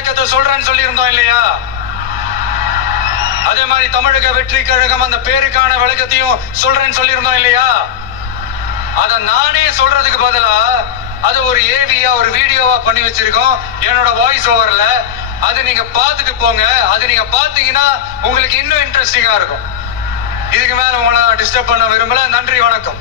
விளக்கத்தை சொல்றேன்னு சொல்லியிருந்தோம் இல்லையா? அதே மாதிரி தமிழக வெற்றி கழகம் அந்த பேருக்கான விளக்கத்தையும் சொல்றேன்னு சொல்லியிருந்தோம் இல்லையா? அத நானே சொல்றதுக்கு பதிலா அது ஒரு ஏவியா ஒரு வீடியோவா பண்ணி வச்சிருக்கோம் என்னோட வாய்ஸ் ஓவர்ல. அது நீங்க பார்த்துட்டு போங்க. அது நீங்க பாத்தீங்கன்னா உங்களுக்கு இன்னும் இன்ட்ரெஸ்டிங்கா இருக்கும். இதுக்கு மேல உங்களை டிஸ்டர்ப் பண்ண விரும்பல. நன்றி, வணக்கம்.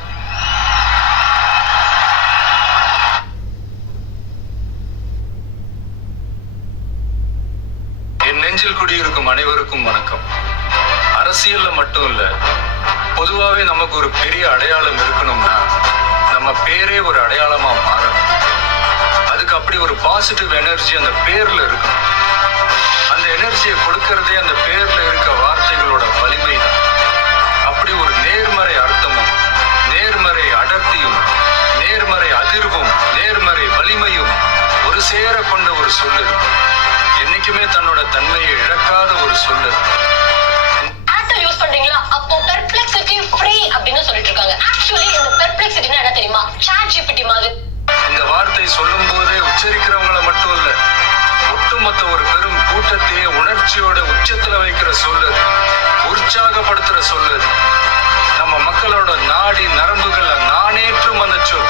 என் நெஞ்சில் குடியிருக்கும் அனைவருக்கும் வணக்கம். அரசியல்ல மட்டும் இல்ல, பொதுவாவே நமக்கு ஒரு பெரிய அடையாளம் இருக்கணும்னா நம்ம பேரே ஒரு அடையாளமா மாறணும். அதுக்கு அப்படி ஒரு பாசிட்டிவ் எனர்ஜி அந்த பேர்ல இருக்கணும். அந்த எனர்ஜியை கொடுக்கறதே அந்த பேர்ல இருக்க வார்த்தைகளோட வலிமை தான். அப்படி ஒரு நேர்மறை அர்த்தமும் நேர்மறை அடர்த்தியும் நேர்மறை அதிர்வும் நேர்மறை வலிமையும் ஒரு சேர கொண்ட ஒரு சொல்லு. என்னைக்குமே தன்னோட தன்மையை இழக்காத ஒரு சொல்லு. யூஸ் பண்றீங்களா? அப்போ பெர்ப்ளெக்சிட்டி ஃப்ரீ அப்படின்னு சொல்லிட்டு இருக்காங்க. ஆக்சுவலி இந்த பெர்ப்ளெக்சிட்டினா என்ன தெரியுமா? சாட் ஜிபிடி மாதிரி. இந்த வார்த்தை சொல்லும் போதே உச்சரிக்கிறவங்களை மட்டும் இல்ல, ஒட்டுமொத்த ஒரு பெரும் கூட்டத்தையே உணர்ச்சியோட உச்சத்துல வைக்கிற சொல்லு, உற்சாகப்படுத்துற சொல்லு. நம்ம மக்களோட நாடி நரம்புகள்ல நானேற்றும் அந்த சொல்.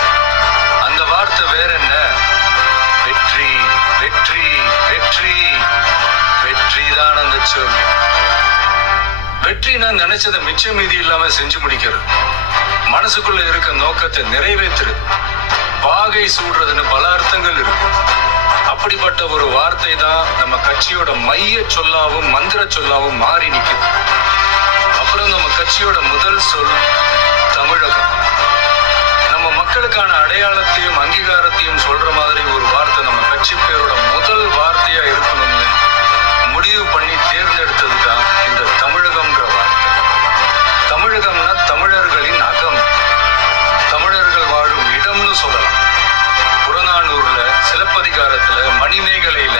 அந்த வார்த்தை வேற என்ன? வெற்றி, வெற்றி, வெற்றி. வெற்றி தான் அந்த சொல். வெற்றினா நினைச்சதை மிச்ச மீதி இல்லாம செஞ்சு முடிக்கிறது, மனசுக்குள்ள இருக்க நோக்கத்தை நிறைவேற்றுறது, வாகை சூடுறதுன்னு பல அர்த்தங்கள் இருக்கு. அப்படிப்பட்ட ஒரு வார்த்தை தான் நம்ம கட்சியோட மைய சொல்லாவும் மந்திர சொல்லாவும் மாறி நிற்குது. அப்புறம் நம்ம கட்சியோட முதல் சொல் தமிழகம். நம்ம மக்களுக்கான அடையாளத்தையும் அங்கீகாரத்தையும் சொல்ற மாதிரி ஒரு வார்த்தை நம்ம கட்சி பேரோட முதல் வார்த்தையா இருக்கணும்னு முடிவு பண்ணி தேர்ந்தெடுத்தது தான் இந்த தமிழகம்ன்ற வார்த்தை. தமிழகம்னா தமிழர்களின் அகம், தமிழர்கள் வாழும் இடம்னு சொல்லலாம். புறநானூர்ல, சிலப்பதிகாரத்துல, மணிமேகலையில,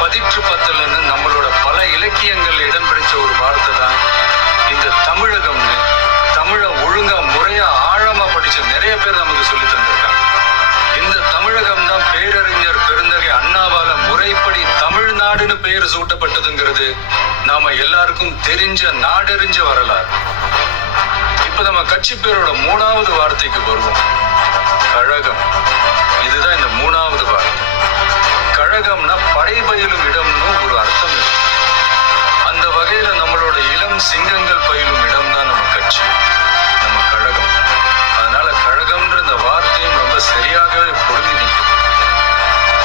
பதிற்று பத்தலன்னு நம்மளோட பல இலக்கியங்கள்ல இடம் பிடிச்ச ஒரு வார்த்தை தான் இந்த தமிழகம்னு தமிழ ஒழுங்கா முறையா ஆழமா படிச்ச நிறைய பேர் நமக்கு சொல்லி தந்திருக்காங்க. இந்த தமிழகம் தான் பேரறிஞர் பெருந்தகை அண்ணாவால முறைப்படி தமிழ்நாடுன்னு பெயர் சூட்டப்பட்டதுங்கிறது நாம எல்லாருக்கும் தெரிஞ்ச நாடறிஞ்ச வரலாறு. இப்ப நம்ம கட்சி பேரோட மூணாவது வார்த்தைக்கு வருவோம், கழகம். இதுதான் இந்த மூணாவது வார்த்தை. கழகம்னா படைபயிலும் இடம்னு ஒரு அர்த்தம் இருக்கு. அந்த வகையில நம்மளோட இளம் சிங்கங்கள் பயிலும் இடம் தான் நம்ம கட்சி, நம்ம கழகம். அதனால கழகம்ன்ற இந்த வார்த்தையும் ரொம்ப சரியாகவே பொருந்தி நிற்குது.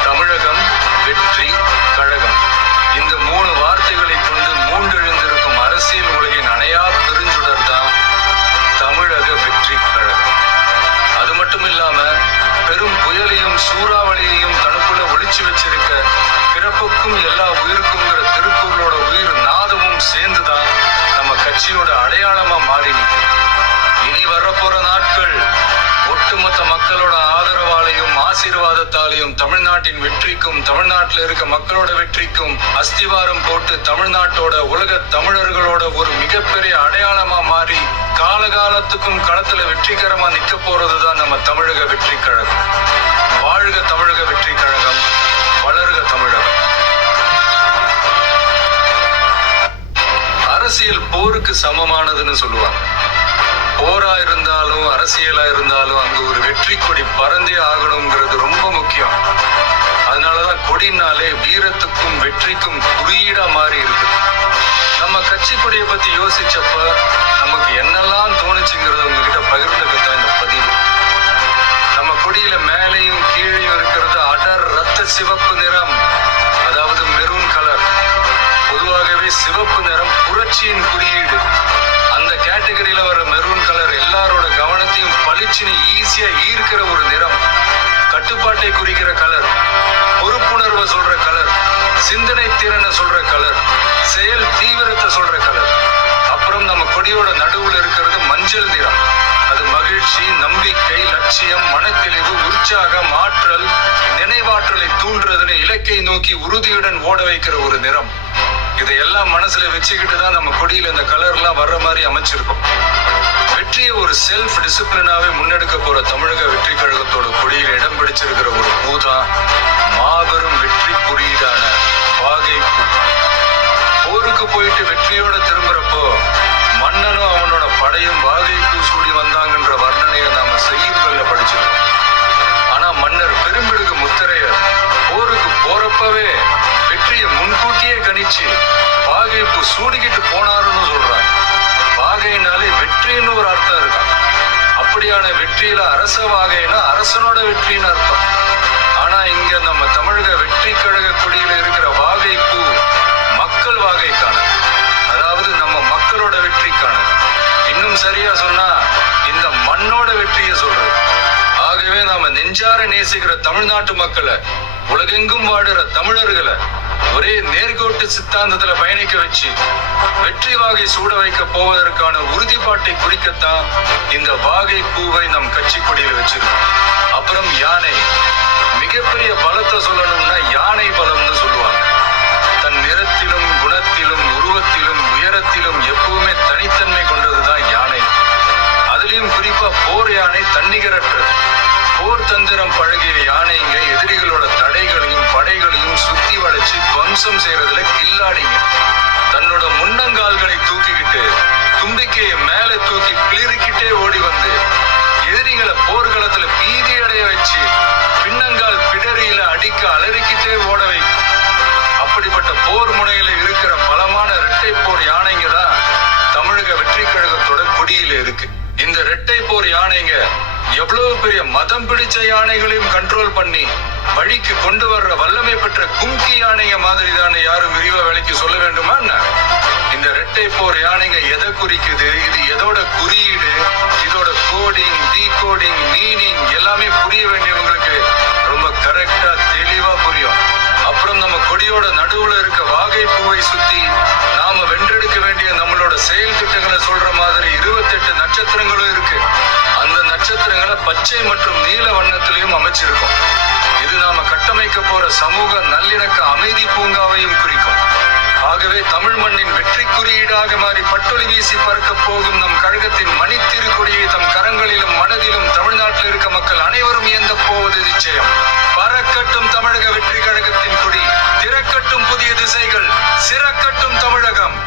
தமிழகம், வெற்றி, கழகம். இந்த மூணு வார்த்தைகளை கொண்டு மூண்டெழுந்திருக்கும் அரசியல் உலகின் அணையா பெருஞ்சுடர் தான் தமிழக வெற்றி கழகம். அது மட்டும் இல்லாம பெரும் புயலையும் சூறாவளியையும் தனக்குள்ள ஒளிச்சு வச்சிருக்க பிறப்புக்கும் எல்லா உயிருக்குங்கிற திருக்குறளோட உயிர் நாதமும் சேர்ந்துதான் நம்ம கட்சியோட அடையாளமா மாறி நிற்கும். இனி வரப்போற நாட்கள் ஒட்டுமொத்த மக்களோட ஆதரவாலையும் ஆசீர்வாதத்தாலையும் தமிழ்நாட்டின் வெற்றிக்கும் தமிழ்நாட்டில் இருக்க மக்களோட வெற்றிக்கும் அஸ்திவாரம் போட்டு தமிழ்நாட்டோட உலக தமிழர்களோட ஒரு மிகப்பெரிய அடையாளமா மாறி காலகாலத்துக்கும் களத்துல வெற்றிகரமா நிக்க போறதுதான் நம்ம தமிழக வெற்றி கழகம். வாழ்க தமிழக வெற்றி கழகம், வளர்க தமிழகம். அரசியல் போருக்கு சமமானதுன்னு சொல்லுவாங்க. போரா இருந்தாலும் அரசியலா இருந்தாலும் அங்க ஒரு வெற்றி கொடி பறந்தே ஆகணுங்கிறது ரொம்ப முக்கியம். அதனாலதான் கொடினாலே வீரத்துக்கும் வெற்றிக்கும் குறியீடா மாறி இருக்கு. நம்ம கட்சி கொடியை பத்தி யோசிச்சப்ப நமக்கு என்னெல்லாம் தோணுச்சுங்கிறத உங்ககிட்ட பகிர்ந்துக்கத்தான் இந்த பதிவு. நம்ம கொடியில மேலையும் கீழையும் இருக்கிறது அடர் ரத்த சிவப்பு நிறம், அதாவது மெரூன் கலர். பொதுவாகவே சிவப்பு நிறம் புரட்சியின் குறியீடு. அந்த கேட்டகரியில வர மெரூன் கலர் எல்லாரோட கவனத்தையும் பளிச்சுன்னு ஈஸியா ஈர்க்கிற ஒரு நிறம். கட்டுப்பாட்டை குறிக்கிற கலர், பொறுப்புணர்வை சொல்ற கலர், சிந்தனை திறனை சொல்ற கலர், செயல் தீவிரத்தை சொல்ற கலர். அப்புறம் நம்ம கொடியோட நடுவுல இருக்கிறது மஞ்சள் நிறம். அது மகிழ்ச்சி, நம்பிக்கை, லட்சியம், மனத்தெளிவு, உற்சாகம், ஆற்றல், நினைவாற்றலை தூண்டுறதுன்னு இலக்கை நோக்கி உறுதியுடன் ஓட வைக்கிற ஒரு நிறம். இதையெல்லாம் மனசுல வச்சுக்கிட்டு தான் நம்ம கொடியில இந்த கலர்லாம் வர்ற மாதிரி அமைச்சிருக்கோம். வெற்றியை ஒரு செல்ஃப் டிசிப்ளினாவே முன்னெடுக்க போற தமிழக வெற்றி கழகத்தோட கொடியில இடம் பிடிச்சிருக்கிற ஒரு பூதா மாபெரும் வெற்றி குறியீடான வாகைன்னா அரசனோட வெற்றின்னு அர்த்தம். ஆனா இங்க நம்ம தமிழக வெற்றி கழக கொடியில இருக்கிற வாகை பூ மக்கள் வாகைக்கான, அதாவது நம்ம மக்களோட வெற்றிக்கான, இன்னும் சரியா சொன்னா இந்த மண்ணோட வெற்றியை சொல்றது. ஆகவே நாம நெஞ்சார நேசிக்கிற தமிழ்நாட்டு மக்களை, உலகெங்கும் வாடுற தமிழர்களை ஒரே நேர்கோட்டு சித்தாந்தத்துல பயணிக்க வச்சு வெற்றி வாகை சூட வைக்க போவதற்கான உறுதிப்பாட்டை குறிக்கத்தான் இந்த வாகை பூவை நம் கட்சி கொடியில வச்சிருக்கோம். அப்புறம் யானை, மிகப்பெரிய பலத்தை சொல்லணும்னா யானை பலம்னு சொல்லுவாங்க. தன் நிறத்திலும் குணத்திலும் உருவத்திலும் உயரத்திலும் எப்பவுமே தனித்தன்மை கொண்டதுதான் யானை. அதுலயும் குறிப்பா போர் யானை தன்னிகரற்றது. போர் தந்திரம் பழகிய யானைங்க எதிரிகளோட தடைகளையும் படைகளையும் சுத்தி வளைச்சு துவம்சம் செய்யறதுல கில்லாடிங்க. தன்னோட முன்னங்கால்களை தூக்கிக்கிட்டு தும்பிக்கையை மேல தூக்கி கிளிரிக்கிட்டே ஓடி வந்து எதிரிகளை போர்க்களத்துல பீதி அடைய வச்சு பின்னங்கால் பிடரியில அடிக்க அலறிக்கிட்டே ஓட வைக்கும். அப்படிப்பட்ட போர் முனையில இருக்கிற பலமான இரட்டை போர் யானைங்க தான் தமிழக வெற்றி கழகத்தோட கொடியில இருக்கு. இந்த இரட்டை போர் யானைங்க எவ்வளவு பெரிய மதம் பிடிச்ச யானைகளையும் கண்ட்ரோல் பண்ணி வழிக்கு கொண்டு வர்ற வல்லமை பெற்ற கும்கி யானைங்க மாதிரி தானே யாரும் விரிவா விலைக்கு சொல்ல வேண்டுமா? இந்த இரட்டை போர் யானைங்க எதை குறிக்குது, இது எதோட குறியீடு, இதோட கோடிங் டீகோடிங் மீனிங் எல்லாமே புரிய வேண்டியவங்களுக்கு ரொம்ப கரெக்டா தெளிவா புரியும். அப்புறம் நம்ம கொடியோட நடுவுல இருக்க வாகை பூவை சுத்தி நாம வென்றெடுக்க வேண்டிய நம்மளோட செயல் திட்டங்களை சொல்ற மாதிரி 28 நட்சத்திரங்களும் இருக்கு. அந்த நட்சத்திரங்களை பச்சை மற்றும் நீல வண்ணத்திலையும் அமைச்சிருக்கோம். இது நாம கட்டமைக்க போற சமூக நல்லிணக்க அமைதி பூங்காவையும் குறிக்கும். ஆகவே தமிழ் மண்ணின் வெற்றி குறியீடாக மாறி பட்டொலி வீசி பறக்க போகும் நம் கழகத்தின் மணித்திருக்கொடியை தம் கரங்களிலும் மனதிலும் தமிழ்நாட்டில் இருக்க மக்கள் அனைவரும் இயந்த போவது நிச்சயம். பறக்கட்டும் தமிழக வெற்றி கழகத்தின் கொடி, திறக்கட்டும் புதிய திசைகள், சிறக்கட்டும் தமிழகம்.